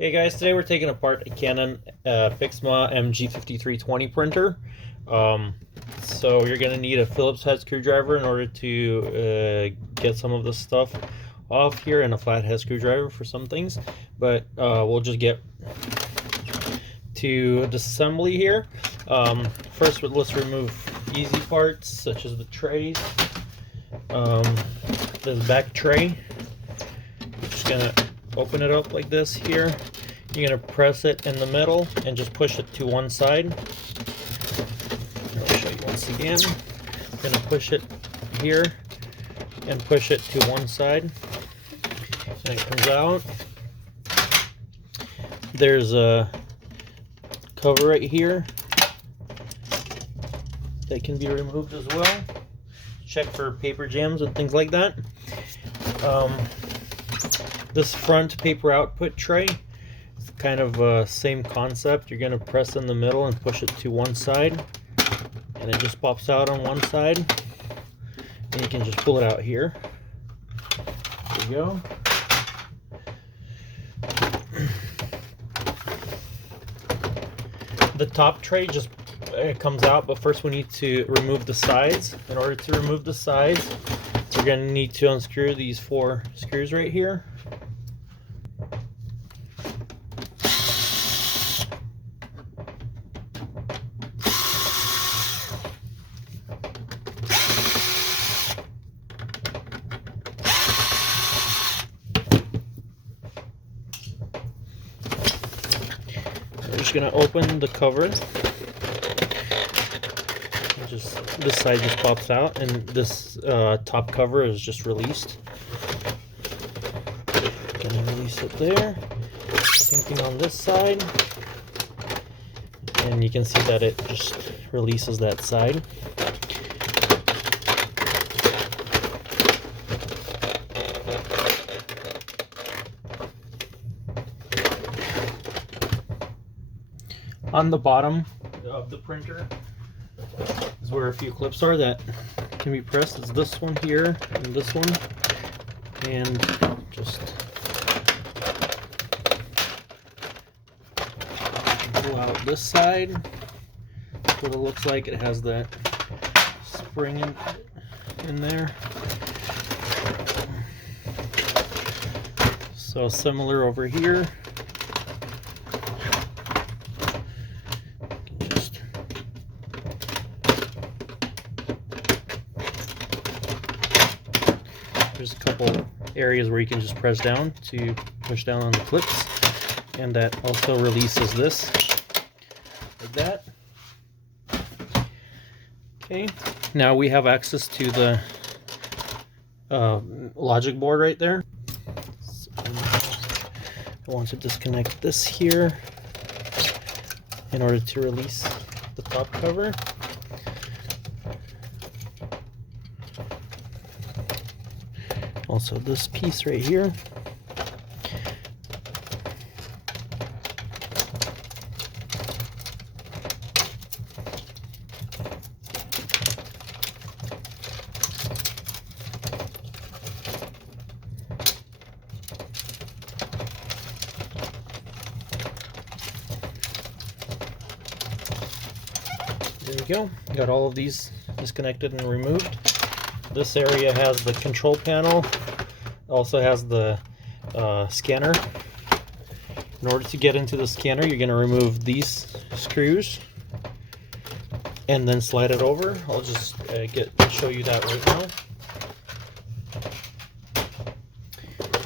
Hey guys, today we're taking apart a Canon Pixma MG5320 printer. So you're going to need a Phillips head screwdriver in order to get some of this stuff off here, and a flathead screwdriver for some things. But we'll just get to disassembly here. First, let's remove easy parts such as the trays. This back tray, just going to open it up like this here. You're going to press it in the middle and just push it to one side. I'll show you once again. I'm going to push it here and push it to one side. And it comes out. There's a cover right here that can be removed as well. Check for paper jams and things like that. This front paper output tray is kind of same concept. You're going to press in the middle and push it to one side, and it just pops out on one side, and you can just pull it out here. There you go. The top tray just comes out, but first we need to remove the sides. In order to remove the sides, we're going to need to unscrew these 4 screws right here. We're just going to open the cover. Just this side just pops out, and this top cover is just released. Gonna release it there. Same thing on this side, and you can see that it just releases that side. On the bottom of the printer is where a few clips are that can be pressed. It's this one here and this one, and just pull out this side. That's what it looks like. It has that spring in there. So similar over here. There's a couple areas where you can just press down to push down on the clips, and that also releases this like that. Okay, now we have access to the logic board right there. So I want to disconnect this here in order to release the top cover. Also this piece right here. There we go. Got all of these disconnected and removed. This area has the control panel, also has the scanner. In order to get into the scanner, you're going to remove screws and then slide it over. I'll just show you that right now.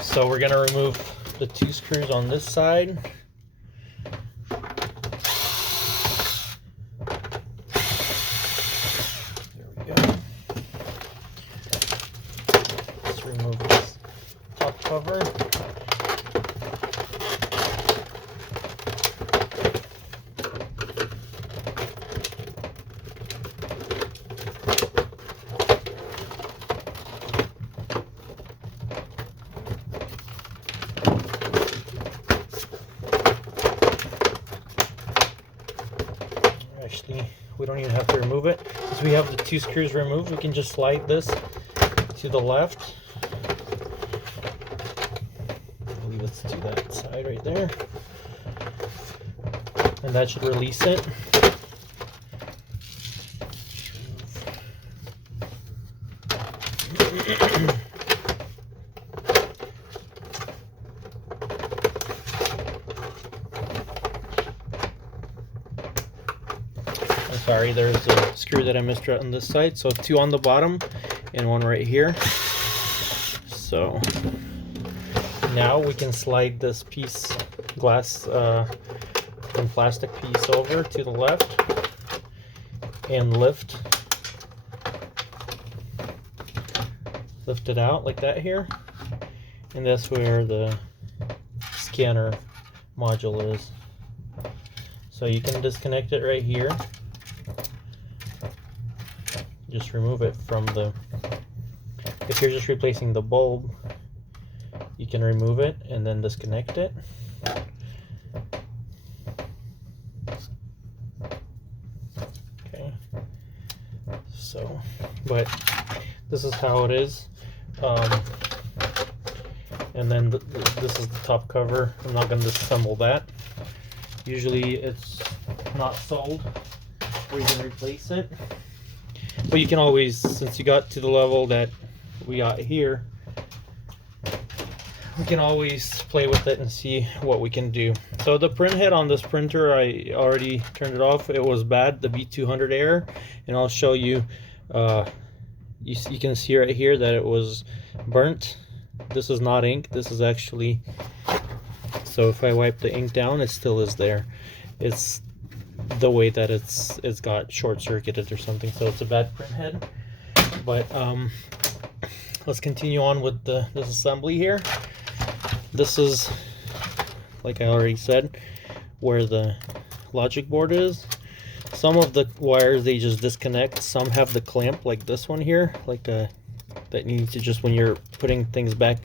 So we're going to remove the 2 screws on this side. Remove this top cover. Actually, we don't even have to remove it. Since we have the 2 screws removed, we can just slide this to the left. I believe it's to that side right right there. And that should release it. I'm sorry, there's a screw that I missed right on this side. So 2 on the bottom and 1 right here. So now we can slide this piece, glass and plastic piece, over to the left and lift it out like that here, and that's where the scanner module is. So you can disconnect it right here, just remove it from the, if you're just replacing the bulb, you can remove it and then disconnect it. Okay, so, but this is how it is. And then this is the top cover. I'm not going to disassemble that. Usually it's not sold where you can replace it, but you can always, since you got to the level that we got here, we can always play with it and see what we can do. So the print head on this printer, I already turned it off. It was bad, the B200 error, and I'll show you. You can see right here that it was burnt. This is not ink, this is actually, so if I wipe the ink down, it still is there. It's the way that it's got short-circuited or something, so it's a bad print head. But let's continue on with the disassembly here. This is, like I already said, where the logic board is. Some of the wires they just disconnect. Some have the clamp, like this one here, like that you need to just, when you're putting things back,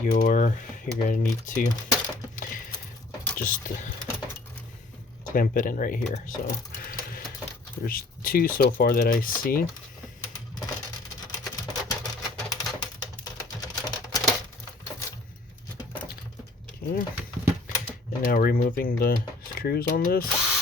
you're gonna need to just clamp it in right here. So there's 2 so far that I see. Okay, and now removing the screws on this.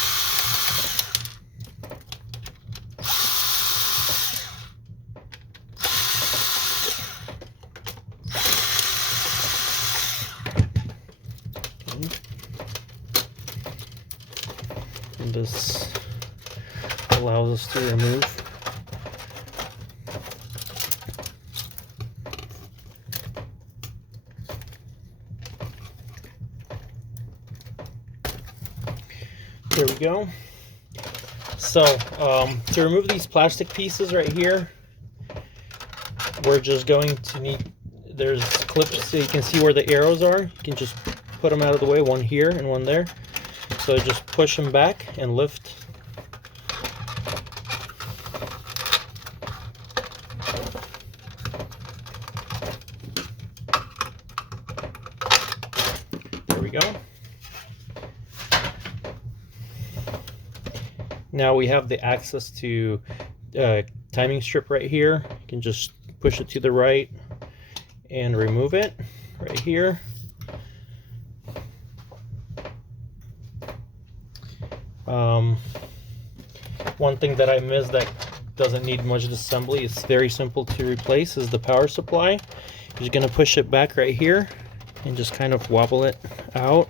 And this allows us to remove there we go. So to remove these plastic pieces right here, we're just going to need, there's clips so you can see where the arrows are. You can just put them out of the way, one here and one there. So just push them back and lift. There we go. Now we have the access to timing strip right here. You can just push it to the right and remove it right here. One thing that I missed that doesn't need much disassembly, it's very simple to replace, is the power supply. You're just going to push it back right here and just kind of wobble it out,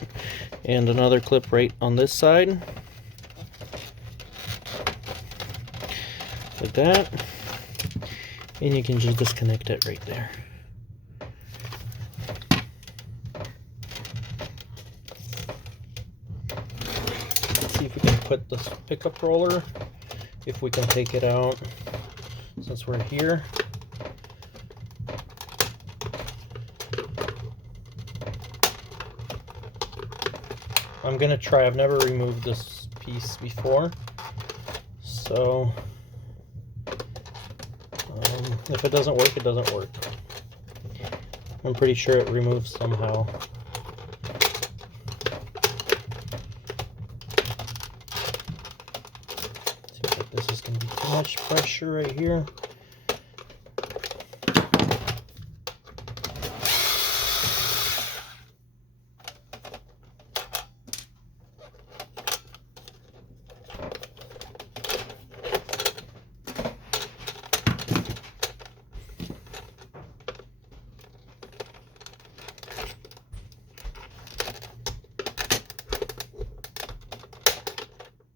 and another clip right on this side like that, and you can just disconnect it right there. Let's see if we can put this pickup roller, if we can take it out since we're here. I'm gonna try. I've never removed this piece before, so if it doesn't work, it doesn't work. I'm pretty sure it removes somehow. Seems like this is going to be too much pressure right here.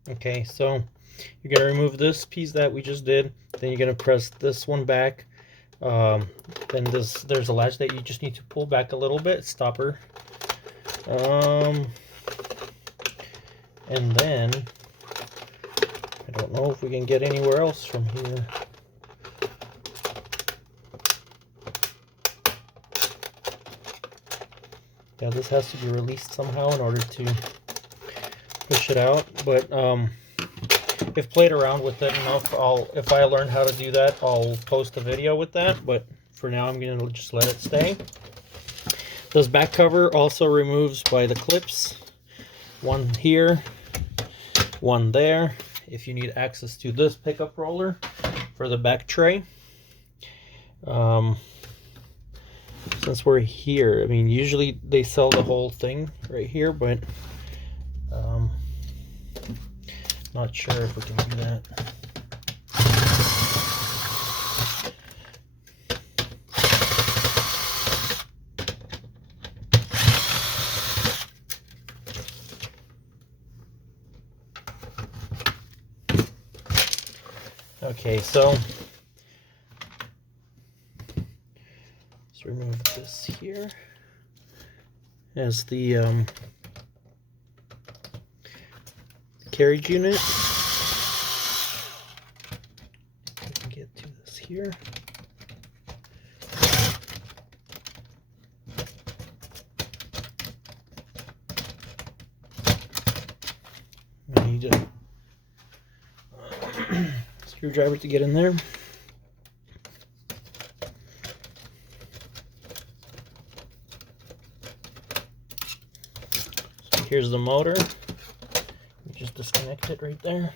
Okay, so you're going to remove this piece that we just did, then you're going to press this one back. Then there's a latch that you just need to pull back a little bit, stopper. And then I don't know if we can get anywhere else from here. Yeah, this has to be released somehow in order to push it out, but I've played around with it enough. If I learn how to do that, I'll post a video with that, but for now I'm going to just let it stay. This back cover also removes by the clips. One here, one there, if you need access to this pickup roller for the back tray. Since we're here, I mean, usually they sell the whole thing right here, but not sure if we can do that. Okay, so let's remove this here as the carriage unit. I can get to this here. I need a screwdriver to get in there. So here's the motor. You just disconnect it right there.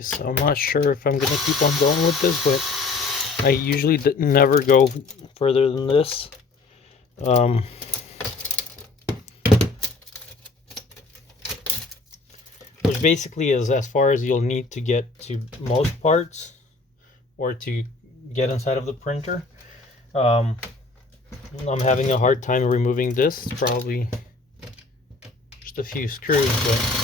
So I'm not sure if I'm gonna keep on going with this, but I usually never go further than this. Which basically is as far as you'll need to get to most parts, or to get inside of the printer. I'm having a hard time removing this. It's probably just a few screws, but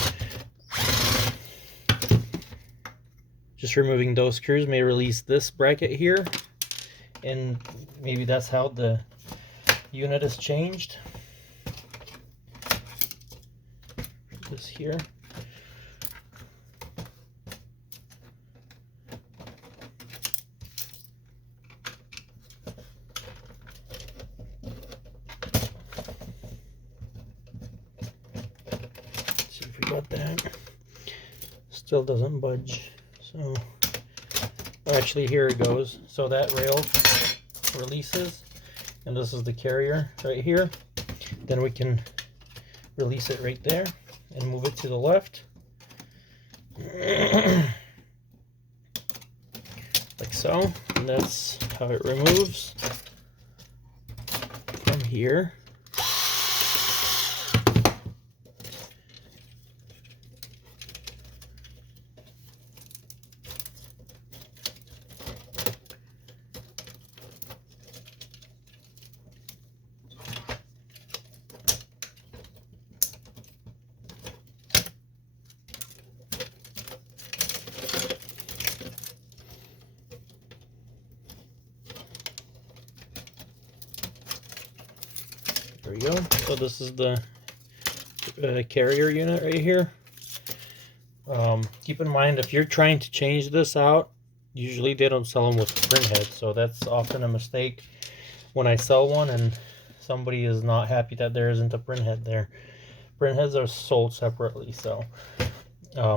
just removing those screws may release this bracket here, and maybe that's how the unit is changed. This here. Let's see if we got that. Still doesn't budge. So actually here it goes. So that rail releases, and this is the carrier right here. Then we can release it right there and move it to the left. Like so. And that's how it removes from here. There we go. So this is the carrier unit right here. Keep in mind, if you're trying to change this out, Usually they don't sell them with print heads, so that's often a mistake when I sell one and somebody is not happy that there isn't a print head there. Print heads are sold separately, so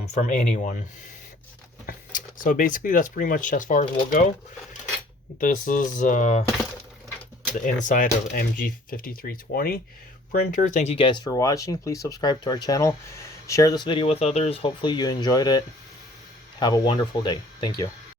from anyone. So basically that's pretty much as far as we'll go. This is the inside of MG5320 printer. Thank you guys for watching. Please subscribe to our channel. Share this video with others. Hopefully you enjoyed it. Have a wonderful day. Thank you.